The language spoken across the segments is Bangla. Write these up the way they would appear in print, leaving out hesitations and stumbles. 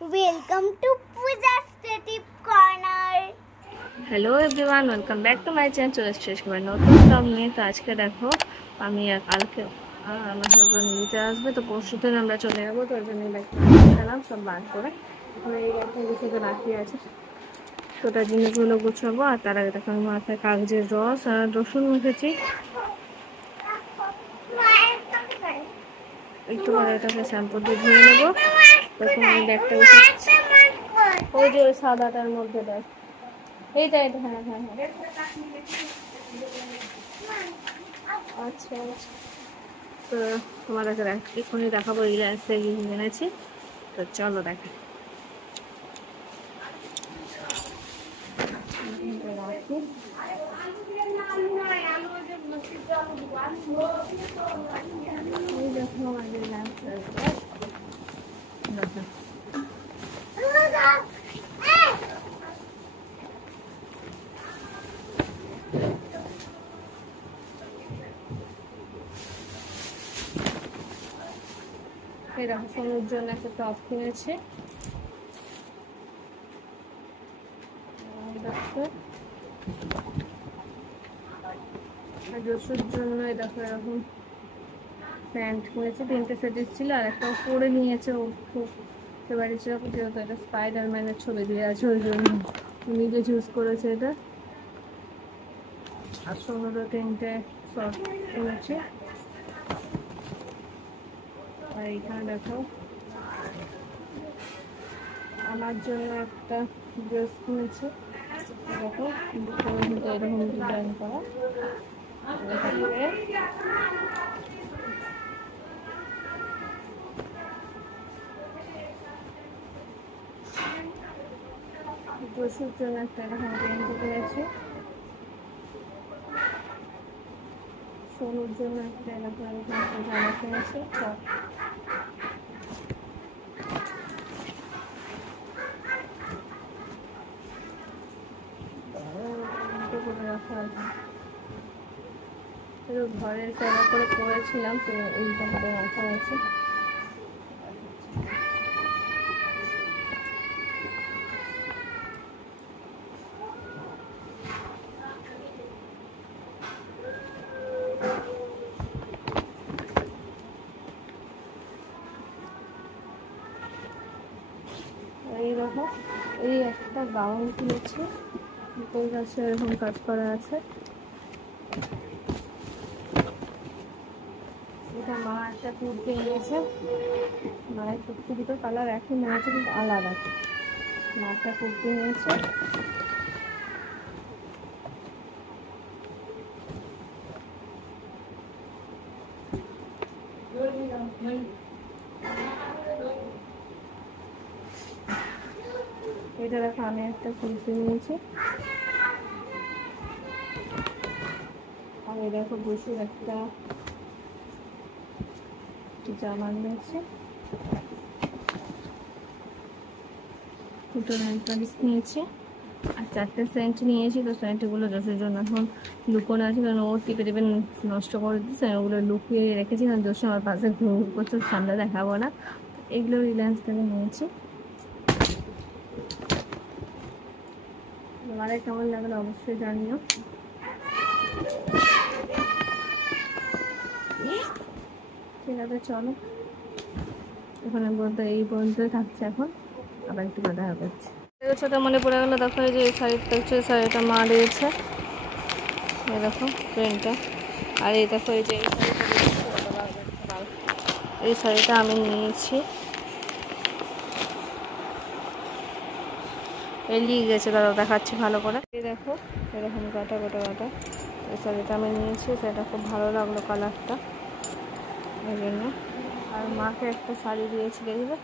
Welcome to Pooja's Creative Corner. Hello everyone, welcome back to my channel. চলে এসেছি একেবারে নতুন ব্লগ নিয়ে। তো আজকে দেখো আমি কালকে আমার হাজব্যান্ড নিতে আসবে, তো পরশু দিন আমরা চলে যাবো। তো ওই জন্য ব্যাগটা খেলাম সব বার করে এখন এই ব্যাগটা গুছিয়ে রাখি আছে, ছোটা জিনিসগুলো গুছাবো। আর তার আগে দেখো আমি মাথায় কাগজের রস আর রসুন মেখেছি। একটু পরে এটাকে শ্যাম্পু দিয়ে ধুয়ে নেবো। তখন আমি ব্যাগটা উঠেছি ওই যে ওই সাদাটার মধ্যে দেখ, এইটা এটা হ্যাঁ হ্যাঁ হ্যাঁ আচ্ছা আচ্ছা। তো তোমার কাছে এক্ষুনি দেখাবো রিলায়েন্স থেকে এনেছি। তো চলো দেখো দেখো সোনুর জন্য একটা টপ কিনেছে। জসুর জন্য দেখো এরকম প্যান্ট কিনেছে, 3টে সেট ছিল আর একটা পরে নিয়েছে। ও খুব বাড়ি ছিল, যেহেতু এটা স্পাইডারম্যানের ছবি দিয়ে আছে ওই জন্য নিজে চুজ করেছে এটা। আর সোনুরও 3টে শর্ট কিনেছে। আর এইখানে দেখো আমার জন্য একটা ড্রেস কিনেছে। দেখো এরকম ডিজাইন করা, ড্রেসের জন্য একটা এরকম গেঞ্জি কিনেছি। সোনুর জন্য একটা এরকম একটা জামা কিনেছি। ঘরে সেবা করে পড়েছিলাম, তো এইভাবে রাখা আছে। এই দেখো এই একটা গাউন কিনেছি, তোর কাছে এরকম কাজ করা আছে। এটা মা একটা কুর্তি নিয়েছে, মায়ের কুর্তি দুটো কালার একই মনে হচ্ছে কিন্তু আলাদা। মা একটা কুর্তি নিয়েছে। এটা দেখো আমি একটা কুর্তি নিয়েছি। আর এই দেখো বসে একটা জামা নিয়েছি। দুটো নেল পালিশ নিয়েছি আর 4টে সেন্ট নিয়েছি। তো সেন্টগুলো যশের জন্য এখন লুকোনো আছে, কারণ ও টিপে টিপে নষ্ট করে দিচ্ছে। ওগুলো লুকিয়ে রেখেছি, কারণ যশ আমার পাশে ঘুর করছে, সামনে দেখাবো না। এগুলো রিলায়েন্স থেকে নিয়েছি। তোমার কেমন লাগলো অবশ্যই জানিও। ঠিক আছে চলো, ওখানে বলতে এই পর্যন্তই থাকছে। এখন আবার একটু দেখা করছি। ছোটো মনে পড়ে গেলো, দেখো এই যে এই শাড়িটা দেখছো, এই শাড়িটা মা দিয়েছে। এই দেখো প্রিন্টটা। আর এই দেখো এই যে এই শাড়িটা আমি নিয়েছি, এলিয়ে গেছে, দাদা দেখাচ্ছি ভালো করে। এই দেখো এরকম কাটা গোটা কাটা এই শাড়িটা আমি নিয়েছি। সেটা খুব ভালো লাগলো কালারটা, ওই জন্য। আর মাকে একটা শাড়ি দিয়েছি, দেখবে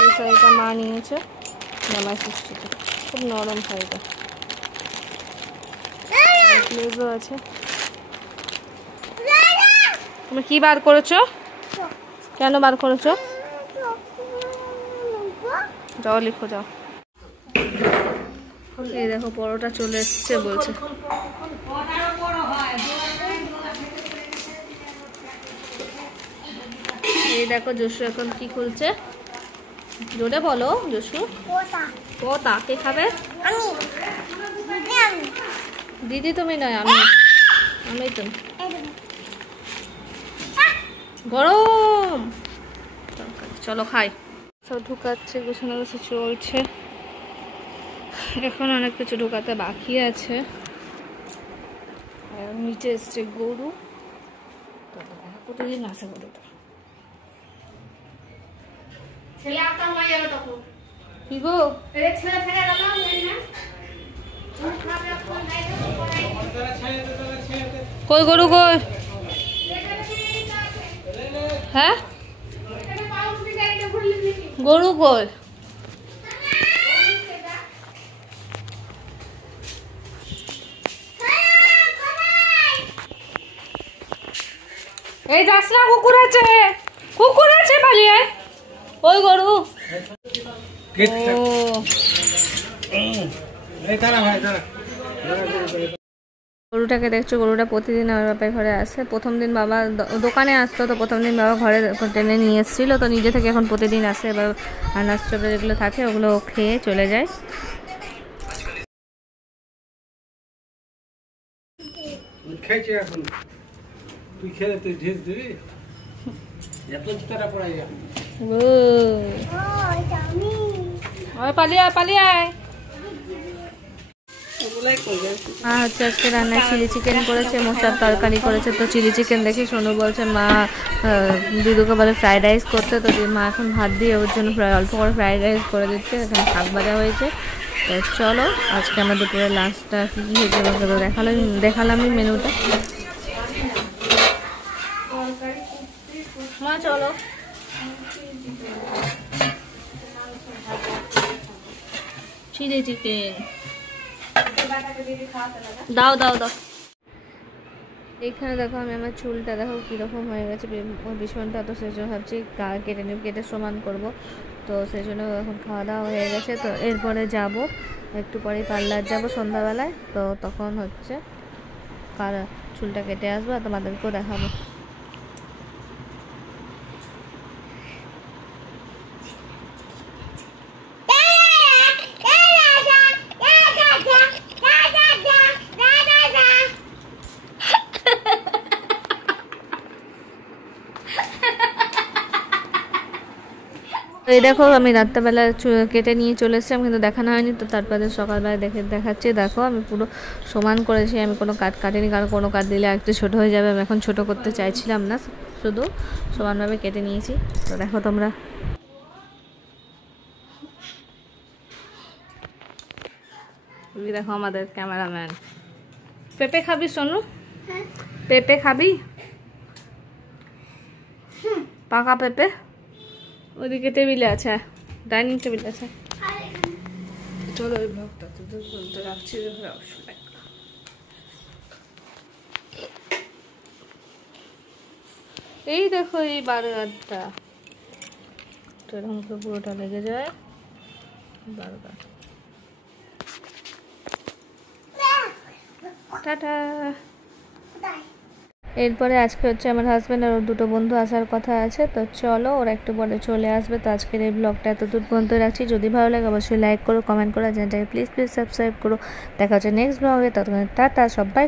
এই শাড়িটা মা নিয়েছে জামাই ষষ্ঠীতে। খুব নরম শাড়িটা, ব্লেজও আছে। তুমি কি বার করেছো? কেন বার করেছো? যাও লিখো যাও। এই দেখো পরোটা চলে এসছে বলছে। দেখো জসু এখন কি খুলছে, জোরে বলো জসু। পোতা কে খাবে? দিদি তুমি নয়, আমি তো। গরম, চলো খাই। সব ঢুকাচ্ছে, গোছানো গোছা চলছে, এখন অনেক কিছু ঢুকাতে বাকি আছে। নিচে এসছে গরু, কতদিন আছে গরুটা। কি গো কই গরু কই? হ্যাঁ গরু কই? এই যাস না, কুকুর আছে, কুকুর আছে, পালিয়ে আয়। ওই গরু গরুটাকে দেখছো, গরুটা প্রতিদিন আমার বাপের ঘরে আসে। প্রথম দিন বাবা দোকানে আসতো, তো প্রথম দিন বাবা ঘরে টেনে নিয়ে এসেছিলো, তো নিজে থেকে এখন প্রতিদিন আসে। এবার আনাজ চপে যেগুলো থাকে ওগুলো খেয়ে চলে যায়। তুই খেলে তুই ঢেস দিবি, এত তারা পড়াই যা। পালিয়ে আয়, পালিয়ে আয়। মা হচ্ছে আজকে রান্নায় চিলি চিকেন করেছে, মশার তরকারি করেছে। তো চিলি চিকেন দেখে সোনু বলছে মা দিদুকে বলে ফ্রাইড রাইস করতে, তো মা এখন ভাত দিয়ে ওর জন্য অল্প করে ফ্রাইড রাইস করে দিচ্ছে। এখানে শাক ভাজা হয়েছে। তো চলো আজকে আমার দুপুরের লাঞ্চটা কী কী হয়েছে দেখালামই মেনুটা। মা চলো চিলি চিকেন দাও দাও দাও। এখানে দেখো আমি আমার চুলটা দেখো কীরকম হয়ে গেছে, ভীষণটা। তো সেই জন্য ভাবছি কেটে সমান করব। তো সেই জন্য এখন খাওয়া দাওয়া হয়ে গেছে। তো এরপরে যাব একটু পরে পার্লার যাব সন্ধ্যাবেলায়। তো তখন হচ্ছে চুলটা কেটে আসবো আর তোমাদেরকেও দেখাবো। এই দেখো আমি রাত্রেবেলা কেটে নিয়ে চলে এসেছিলাম, কিন্তু দেখানো হয়নি। তো তারপরে সকালবেলা দেখাচ্ছি। দেখো আমি পুরো সমান করেছি, আমি কোনো কাট কাটিনি, কারণ কোনো কাট দিলে একটু ছোটো হয়ে যাবে। আমি এখন ছোটো করতে চাইছিলাম না, শুধু সমানভাবে কেটে নিয়েছি। তো দেখো তোমরা, দেখো আমাদের ক্যামেরাম্যান। পেঁপে খাবি সোনু? পেঁপে খাবি? পাকা পেঁপে ওদিকে টেবিলে আছে, ডাইনিং টেবিল আছে। চলো ওই ব্লগটা তো রাখছি। এই দেখো এই বার্গারটা, তো এরকম করে পুরোটা লেগে যায় বার্গার। টাটা। এরপরে আজকে হচ্ছে আমার হাজব্যান্ড আর ওর দুটো বন্ধু আসার কথা আছে। তো চলো ওরা একটু পরে চলে আসবে। তো আজকের এই ব্লগটা এতদূর পর্যন্ত রাখছি। যদি ভালো লাগে অবশ্যই লাইক করো, কমেন্ট করো, চ্যানেলটাকে প্লিজ সাবস্ক্রাইব করো। দেখা হচ্ছে নেক্সট ব্লগে। ততক্ষণ টাটা সবাই।